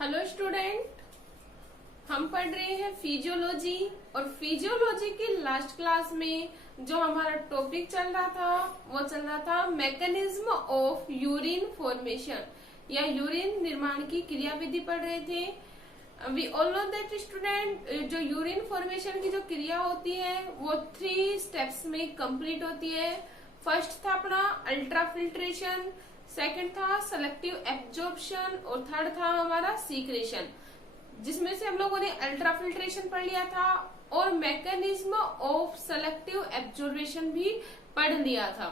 Hello student, हम पढ़ रहे हैं फिजियोलॉजी। और फिजियोलॉजी के लास्ट क्लास में जो हमारा टॉपिक चल रहा था वो चल रहा था मैकेनिज्म ऑफ यूरिन फॉर्मेशन या यूरिन निर्माण की क्रियाविधि पढ़ रहे थे। We all know that student, जो यूरिन फॉर्मेशन की जो क्रिया होती है वो 3 स्टेप्स में कंप्लीट होती है। फर्स्ट था अपना अल्ट्रा फिल्ट्रेशन, सेकंड था सेलेक्टिव एब्जॉर्प्शन और थर्ड था हमारा सीक्रेशन, जिसमें से हम लोगों ने अल्ट्रा फिल्ट्रेशन पढ़ लिया था और मैकेनिज्म ऑफ सेलेक्टिव एब्जॉर्प्शन भी पढ़ लिया था।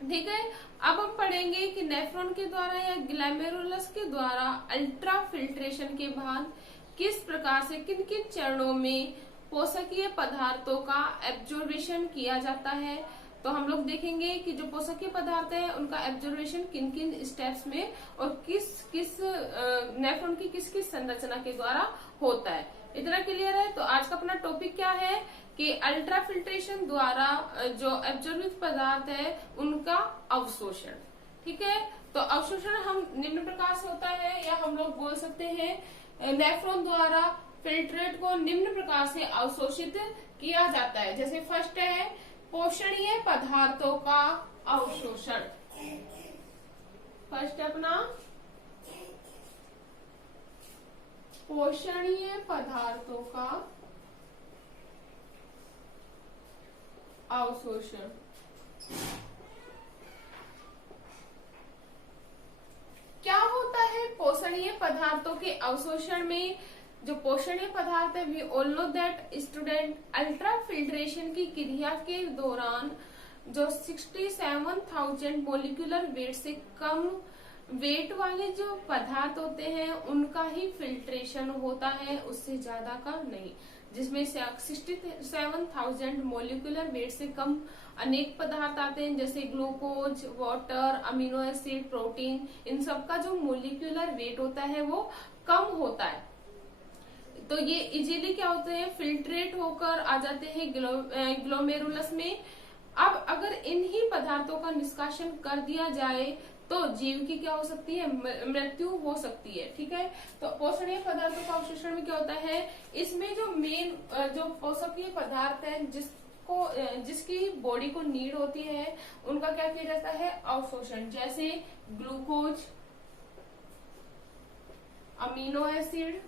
ठीक है, अब हम पढ़ेंगे कि नेफ्रॉन के द्वारा या ग्लोमेरुलस के द्वारा अल्ट्रा फिल्ट्रेशन के बाद किस प्रकार से किन किन चरणों में पोषकीय पदार्थों का एब्जॉर्प्शन किया जाता है। तो हम लोग देखेंगे कि जो पोषकीय पदार्थ है उनका एब्जॉर्प्शन किन किन स्टेप्स में और किस किस नेफ्रॉन की किस किस संरचना के द्वारा होता है। इतना क्लियर है। तो आज का अपना टॉपिक क्या है कि अल्ट्रा फिल्ट्रेशन द्वारा जो एब्जॉर्बित पदार्थ है उनका अवशोषण। ठीक है, तो अवशोषण हम निम्न प्रकार से होता है या हम लोग बोल सकते हैं नेफ्रॉन द्वारा फिल्ट्रेट को निम्न प्रकार से अवशोषित किया जाता है। जैसे फर्स्ट है पोषणीय पदार्थों का अवशोषण। फर्स्ट अपना पोषणीय पदार्थों का अवशोषण। क्या होता है पोषणीय पदार्थों के अवशोषण में? जो पोषणीय पदार्थ है, we all know that student, ultra filtration की क्रिया के दौरान जो 67,000 मोलिकुलर वेट से कम वेट वाले जो पदार्थ होते हैं उनका ही फिल्ट्रेशन होता है, उससे ज्यादा का नहीं। जिसमें 67,000 मोलिकुलर वेट से कम अनेक पदार्थ आते हैं, जैसे glucose, water, amino acid, protein. इन सब का जो मोलिकुलर वेट होता है वो कम होता है, तो ये इजीली क्या होते हैं, फिल्ट्रेट होकर आ जाते हैं ग्लोमेरुलस में। अब अगर इन्हीं पदार्थों का निष्कासन कर दिया जाए तो जीव की क्या हो सकती है, मृत्यु हो सकती है। ठीक है, तो पोषणीय पदार्थों का अवशोषण में क्या होता है, इसमें जो मेन जो पोषकीय पदार्थ है जिसकी बॉडी को नीड होती है उनका क्या किया जाता है, अवशोषण। जैसे ग्लूकोज, अमीनो एसिड,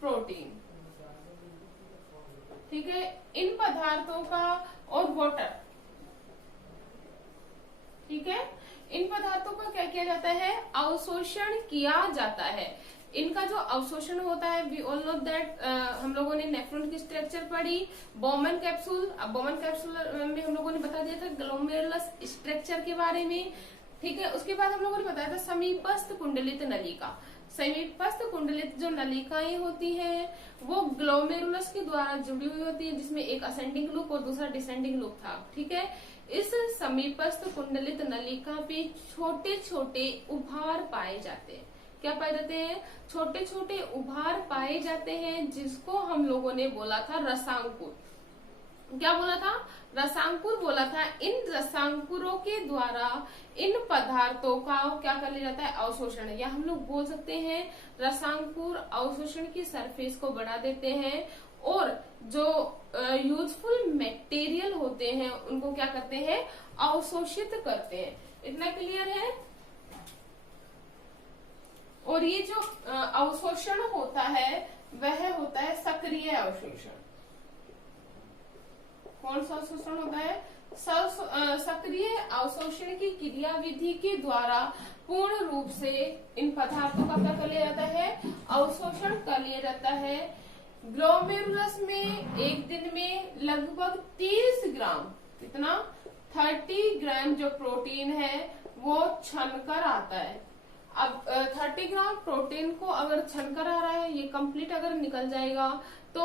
प्रोटीन। ठीक है, इन पदार्थों का और वाटर। ठीक है, इन पदार्थों का क्या किया जाता है, अवशोषण किया जाता है। इनका जो अवशोषण होता है, वी ऑल नो दैट, हम लोगों ने नेफ्रॉन की स्ट्रक्चर पढ़ी, बोमन कैप्सूल। अब बोमन कैप्सूल में हम लोगों ने बता दिया था ग्लोमेरुलस स्ट्रक्चर के बारे में। ठीक है, उसके बाद हम लोगों ने बताया था समीपस्थ कुंडलित नलिका। समीपस्थ कुंडलित जो नलिकाएं होती हैं वो ग्लोमेरुलस के द्वारा जुड़ी हुई होती है, जिसमें एक असेंडिंग लूप और दूसरा डिसेंडिंग लूप था। ठीक है, इस समीपस्थ कुंडलित नलिका पे छोटे छोटे उभार पाए जाते हैं। क्या पाए जाते हैं, छोटे छोटे उभार पाए जाते हैं, जिसको हम लोगों ने बोला था रसांकुर। क्या बोला था, रसांकुर बोला था। इन रसांकुरों के द्वारा इन पदार्थों का क्या कर लिया जाता है, अवशोषण। या हम लोग बोल सकते हैं रसांकुर अवशोषण की सरफेस को बढ़ा देते हैं और जो यूजफुल मटेरियल होते हैं उनको क्या करते हैं, अवशोषित करते हैं। इतना क्लियर है। और ये जो अवशोषण होता है वह होता है सक्रिय अवशोषण। कौन सा अवशोषण होता है, सक्रिय अवशोषण की क्रियाविधि के द्वारा पूर्ण रूप से इन पदार्थों का क्या कर लिया जाता है, अवशोषण कर लिया जाता है। ग्लोमेरुलस में एक दिन में लगभग 30 ग्राम, कितना, 30 ग्राम जो प्रोटीन है वो छनकर आता है। अब 30 ग्राम प्रोटीन को अगर छनकर आ रहा है, ये कंप्लीट अगर निकल जाएगा तो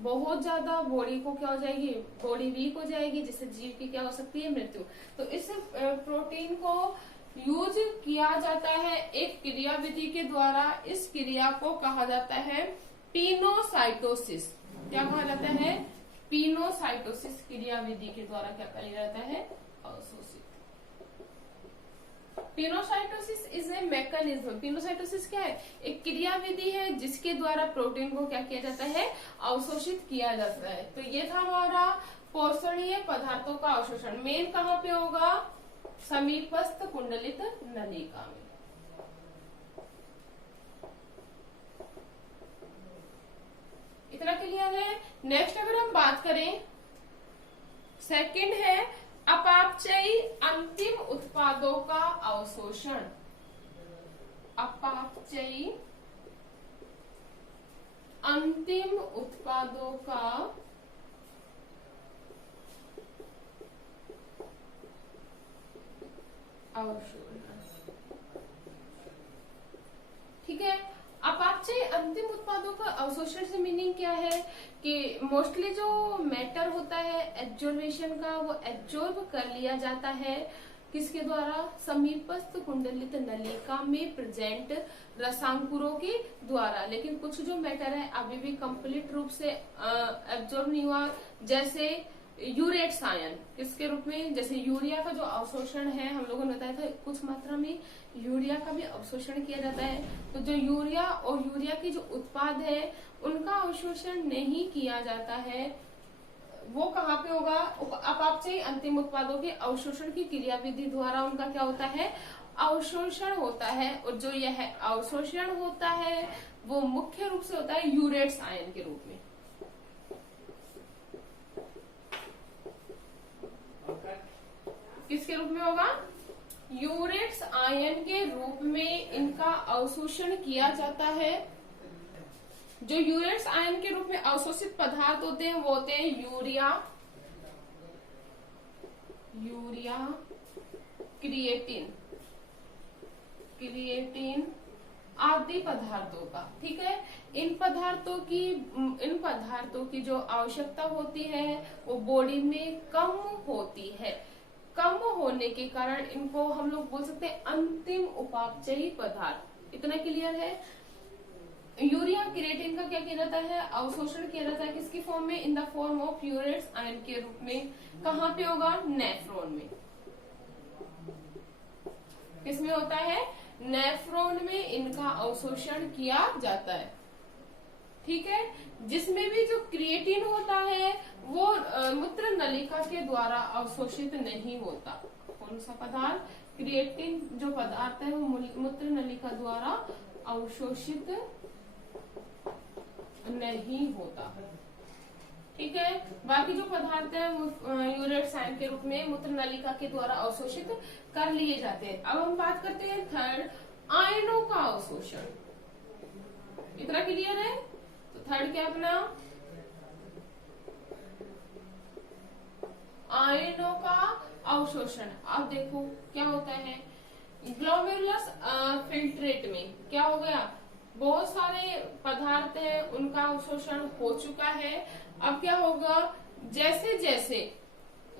बहुत ज्यादा बॉडी को क्या हो जाएगी, बॉडी वीक हो जाएगी, जिससे जीव की क्या हो सकती है, मृत्यु। तो इस प्रोटीन को यूज किया जाता है एक क्रियाविधि के द्वारा। इस क्रिया को कहा जाता है पिनोसाइटोसिस। क्या कहा जाता है, पिनोसाइटोसिस क्रियाविधि के द्वारा क्या किया जाता है, अवशोषित। Pinocytosis is a mechanism. Pinocytosis क्या है? एक क्रिया विधि है जिसके द्वारा प्रोटीन को क्या किया जाता है? अवशोषित किया जाता है। तो ये था हमारा पोषणीय पदार्थों का अवशोषण। मेन कहाँ पे होगा? समीपस्थ कुंडलित नलिका में। इतना क्लियर है। नेक्स्ट अगर हम बात करें, सेकंड है अपापचयी अंतिम उत्पादों का अवशोषण। अपापचयी अंतिम उत्पादों का अवशोषण। ठीक है। अपापचयी अंतिम उत्पादों का अवशोषण से मीनिंग क्या है कि मोस्टली जो मैटर होता है एब्जॉर्बेशन का, वो एब्जॉर्ब कर लिया जाता है किसके द्वारा? समीपस्थ कुंडलित नलिका में प्रेजेंट रसांकुरों के द्वारा। लेकिन कुछ जो मैटर है अभी भी कंप्लीट रूप से एब्जॉर्ब नहीं हुआ, जैसे यूरेट्स आयन किसके रूप में? जैसे यूरिया का जो अवशोषण है, हम लोगों ने बताया था कुछ मात्रा में यूरिया का भी अवशोषण किया जाता है। तो जो यूरिया और यूरिया की जो उत्पाद है उनका अवशोषण नहीं किया जाता है, वो कहाँ पे होगा? अपापचयी अंतिम उत्पादों के अवशोषण की क्रिया विधि द्वारा उनका क्या होता है? अवशोषण होता है। और जो यह अवशोषण होता है वो मुख्य रूप से होता है यूरेट्स आयन के रूप में। किसके रूप में होगा? यूरेट्स आयन के रूप में इनका अवशोषण किया जाता है। जो यूरेट्स आयन के रूप में अवशोषित पदार्थ होते हैं वो होते हैं यूरिया, क्रिएटिन आदि पदार्थों का। ठीक है। इन पदार्थों की जो आवश्यकता होती है वो बॉडी में कम होती है। कम होने के कारण इनको हम लोग बोल सकते हैं अंतिम उपापचयी पदार्थ। इतना क्लियर है। यूरिया क्रिएटिन का क्या किया जाता है? अवशोषण किया जाता है किसकी फॉर्म में? In the form of urates ion के रूप में। कहाँ पे होगा? नेफ्रॉन में। किसमें होता है? नेफ्रॉन में इनका अवशोषण किया जाता है। ठीक है। जिसमें भी जो क्रिएटिन होता है वो मूत्र नलिका के द्वारा अवशोषित नहीं होता। कौन सा पदार्थ? क्रिएटिन जो पदार्थ है वो मूत्र नलिका द्वारा अवशोषित नहीं होता। ठीक है। बाकी जो पदार्थ है वो यूरेट्स आयन के रूप में मूत्र नलिका के द्वारा अवशोषित कर लिए जाते हैं। अब हम बात करते हैं थर्ड, आयनों का अवशोषण। इतना क्लियर है? तो थर्ड क्या अपना? आयनों का अवशोषण। अब देखो क्या होता है, ग्लोमेरुलस फिल्ट्रेट में क्या हो गया? बहुत सारे पदार्थ हैं उनका अवशोषण हो चुका है। अब क्या होगा? जैसे जैसे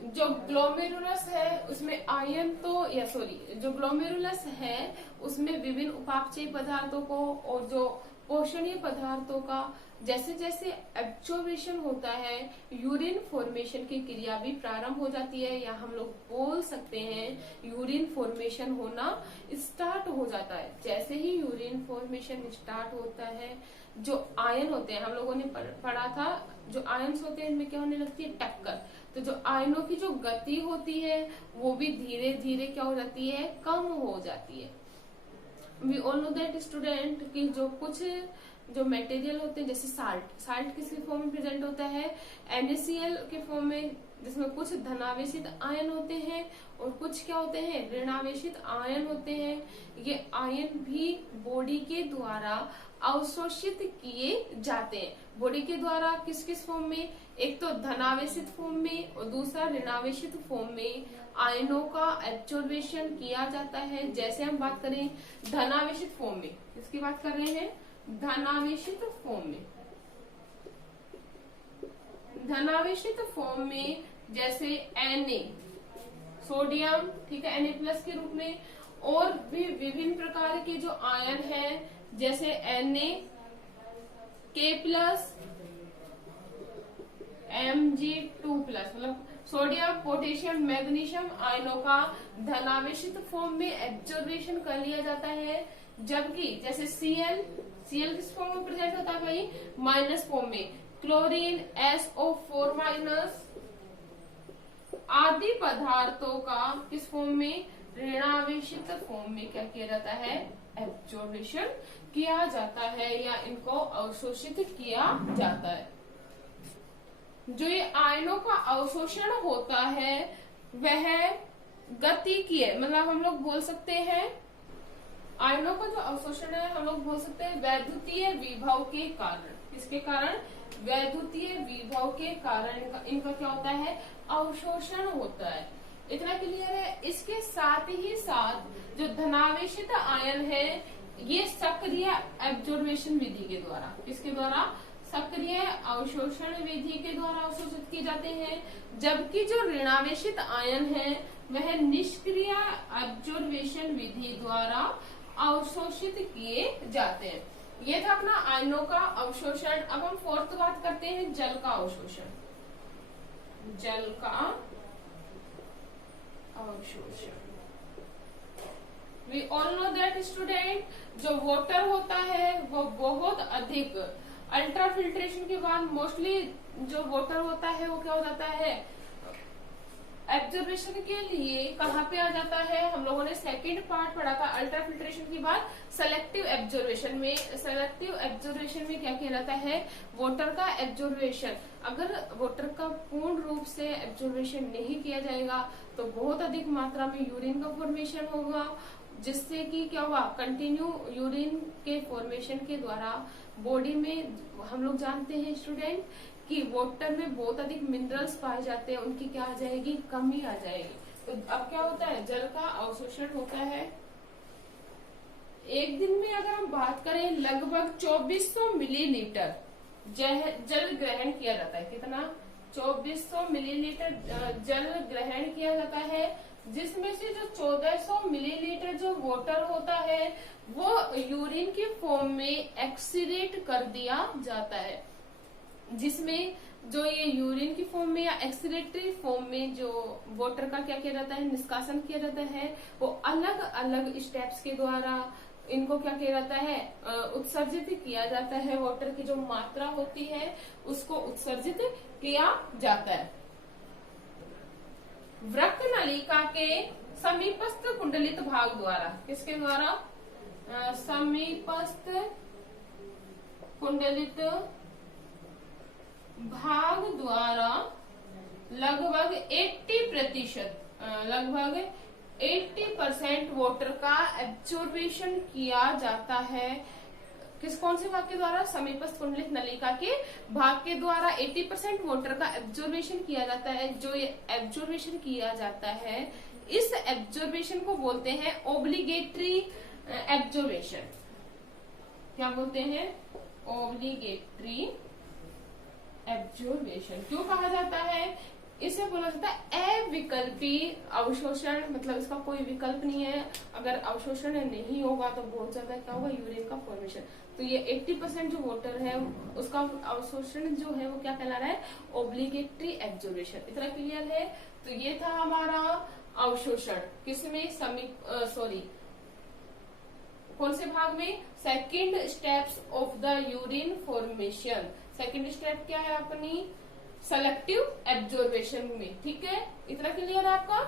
जो ग्लोमेरुलस है उसमें आयन तो या सॉरी जो ग्लोमेरुलस है उसमें विभिन्न उपापचयी पदार्थों को और जो पोषणीय पदार्थों का जैसे जैसे एब्जॉर्बेशन होता है, यूरिन फॉर्मेशन की क्रिया भी प्रारंभ हो जाती है, या हम लोग बोल सकते हैं यूरिन फॉर्मेशन होना स्टार्ट हो जाता है। जैसे ही यूरिन फॉर्मेशन स्टार्ट होता है, जो आयन होते हैं, हम लोगों ने पढ़ा था, जो आयन्स होते हैं इनमें क्या होने लगती है? टक्कर। तो जो आयनों की जो गति होती है वो भी धीरे धीरे क्या हो जाती है? कम हो जाती है। We all know that student कि जो कुछ जो मटेरियल होते हैं जैसे साल्ट किसके फॉर्म में प्रेजेंट होता है? NaCl के फॉर्म में, जिसमें कुछ धनावेशित आयन होते हैं और कुछ क्या होते हैं? ऋणावेशित आयन होते हैं। ये आयन भी बॉडी के द्वारा अवशोषित किए जाते हैं। बॉडी के द्वारा किस किस फॉर्म में? एक तो धनावेशित फॉर्म में और दूसरा ऋणावेशित फॉर्म में आयनों का एब्जॉर्बेशन किया जाता है। जैसे हम बात करें धनावेशित फॉर्म में, किसकी बात कर रहे हैं? धनावेशित फॉर्म में। धनावेशित फॉर्म में जैसे Na सोडियम, ठीक है, Na+ के रूप में, और भी विभिन्न प्रकार के जो आयन हैं जैसे Na, K+, Mg2+, मतलब सोडियम, पोटेशियम, मैग्नीशियम आयनों का धनावेशित फॉर्म में एब्जॉर्बेशन कर लिया जाता है, जबकि जैसे Cl किस फॉर्म में प्रेजेंट होता है भाई, माइनस फॉर्म में, क्लोरीन SO4 माइनस आदि पदार्थों का किस फॉर्म में, ऋणावेशित फॉर्म में क्या किया जाता है, एब्जॉर्बेशन किया जाता है या इनको अवशोषित किया जाता है। जो ये आयनों का अवशोषण होता है वह गतिकीय, मतलब हम लोग बोल सकते हैं आयनों का जो अवशोषण है हम लोग बोल सकते हैं वैद्युतीय विभव के कारण। किसके कारण, वैद्युतीय विभव के कारण इनका क्या होता है, अवशोषण होता है। इतना क्लियर है। इसके साथ ही साथ जो धनावेशित आयन है ये सक्रिय एब्जॉर्बेशन विधि के द्वारा, किसके द्वारा, सक्रिय अवशोषण विधि के द्वारा अवशोषित किए जाते हैं, जबकि जो ऋणावेशित आयन है वह निष्क्रिय एब्जॉर्बेशन विधि द्वारा अवशोषित किए जाते हैं। ये था अपना आयनों का अवशोषण। अब हम फोर्थ बात करते हैं जल का अवशोषण। जल का अवशोषण, we all know that student, जो वाटर होता है वो बहुत अधिक अल्ट्रा फिल्ट्रेशन के बाद मोस्टली जो वाटर होता है वो क्या हो जाता है, एब्जॉर्बेशन के लिए कहाँ पे आ जाता है, हम लोगों ने सेकंड पार्ट पढ़ा था अल्ट्रा फिल्ट्रेशन के बाद सेलेक्टिव एब्जॉर्बेशन में। सेलेक्टिव एब्जॉर्बेशन में क्या किया जाता है, वाटर का एब्जॉर्बेशन, अगर वाटर का पूर्ण रूप से एब्जॉर्बेशन नहीं किया जाएगा तो बहुत अधिक मात्रा में यूरिन का फॉर्मेशन होगा, जिससे कि क्या हुआ, कंटिन्यू यूरिन के फॉर्मेशन के द्वारा बॉडी में, हम लोग जानते हैं स्टूडेंट कि वाटर में बहुत अधिक मिनरल्स पाए जाते हैं, उनकी क्या आ जाएगी, कमी आ जाएगी। तो अब क्या होता है, जल का अवशोषण होता है। एक दिन में अगर हम बात करें लगभग 2400 मिलीलीटर जल ग्रहण किया जाता है। कितना, 2400 मिलीलीटर जल ग्रहण किया जाता है, जिसमें से जो 1400 मिलीलीटर जो वाटर होता है वो यूरिन की फॉर्म में एक्सीडेट कर दिया जाता है, जिसमें जो ये यूरिन की फॉर्म में या एक्सीडेटरी फॉर्म में जो वाटर का क्या किया जाता है, निष्कासन किया जाता है, वो अलग अलग स्टेप्स के द्वारा इनको क्या किया जाता है, उत्सर्जित किया जाता है। वाटर की जो मात्रा होती है उसको उत्सर्जित किया जाता है। वृक्क नलिका के समीपस्थ कुंडलित भाग द्वारा, किसके द्वारा, समीपस्थ कुंडलित भाग द्वारा लगभग 80% वाटर का एब्जॉर्बेशन किया जाता है। कौन से भाग के द्वारा, समीपस्थ कुंडलित नलिका के भाग के द्वारा 80% वाटर का एब्जॉर्बेशन किया जाता है। जो ये एब्जॉर्बेशन किया जाता है इस एब्जॉर्बेशन को बोलते हैं ओब्लिगेटरी एब्जॉर्बेशन। क्या बोलते हैं, ओब्लिगेटरी एब्जॉर्बेशन। क्यों कहा जाता है, इसे बोला जाता है अविकल्पी अवशोषण, मतलब इसका कोई विकल्प नहीं है। अगर अवशोषण नहीं होगा तो बहुत ज्यादा क्या होगा, यूरिन का फॉर्मेशन। तो ये 80% जो वाटर है उसका अवशोषण जो है वो क्या कहला रहा है, ओब्लिगेटरी एब्जॉर्बेशन। इतना क्लियर है। तो ये था हमारा अवशोषण, किसमें, कौन से भाग में, second steps of the urine formation. Second step क्या है अपनी, सेलेक्टिव एब्जॉर्बेशन में। ठीक है, इतना क्लियर है आपका।